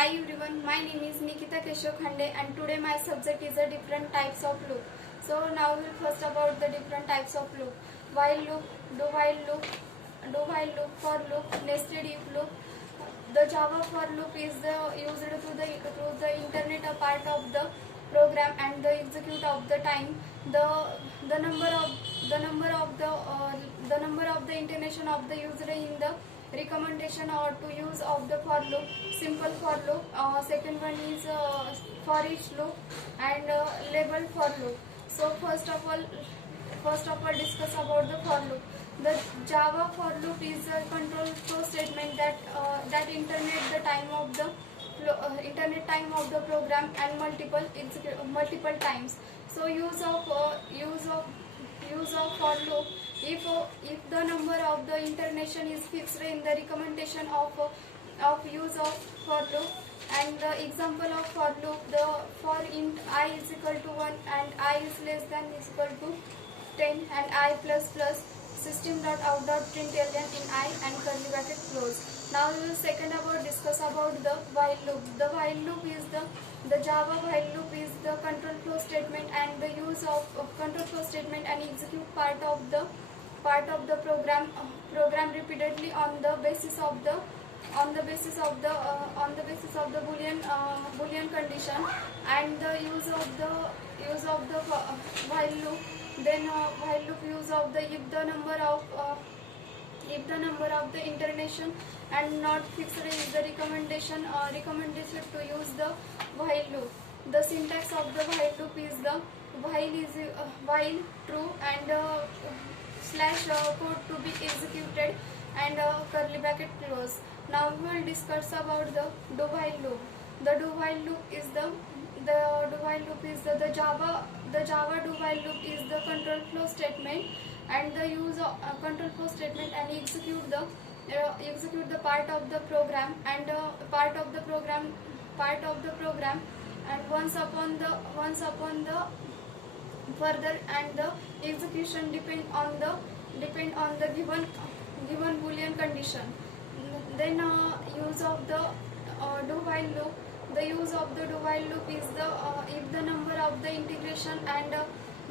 Hi everyone, my name is Nikita Keshav Khande and today my subject is a different types of loop. So now we'll first about the different types of loop. While loop, do while loop, for loop, nested if loop. The Java for loop is used through the internet, a part of the program and the execute of the time. The the number of the number of the number of the intonation of the user in the recommendation or to use of the for loop, simple for loop. Second one is for each loop and label for loop. So first of all discuss about the for loop. The Java for loop is a control flow statement that internet the time of the internet time of the program and multiple times. So use of for loop, if the number of the internation is fixed in the recommendation of use of for loop. And the example of for loop, the for int I is equal to 1 and I is less than is equal to 10 and I plus plus system.out.println in I and curly bracket close. Now we will second about discuss about the while loop. The while loop is the Java while loop is the control flow statement and the use of control flow statement and execute part of the program repeatedly on the basis of the boolean condition. And the use of the while loop, then while loop use of the if the number of the internation and not fixed is the recommendation to use the while loop. The syntax of the while loop is the while true and slash code to be executed and curly bracket close. Now we will discuss about the do while loop. The do while loop is the Java do while loop is the control flow statement and the use of control flow statement and execute the part of the program and part of the program and once upon the further, and the execution depend on the given boolean condition. Then use of the do while loop. The use of the do while loop is the if the number of the integration and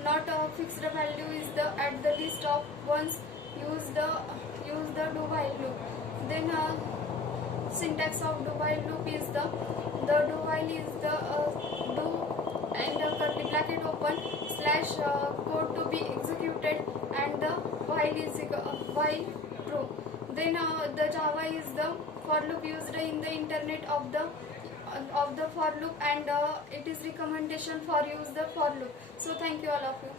not a fixed value is the at the list of ones, use the do while loop. Then syntax of do while loop is the do while is the do and curly bracket open slash code to be executed and the while is while true. Then the Java is the for loop used in the internet of the for loop and it is recommendation for use the for loop. So thank you all of you.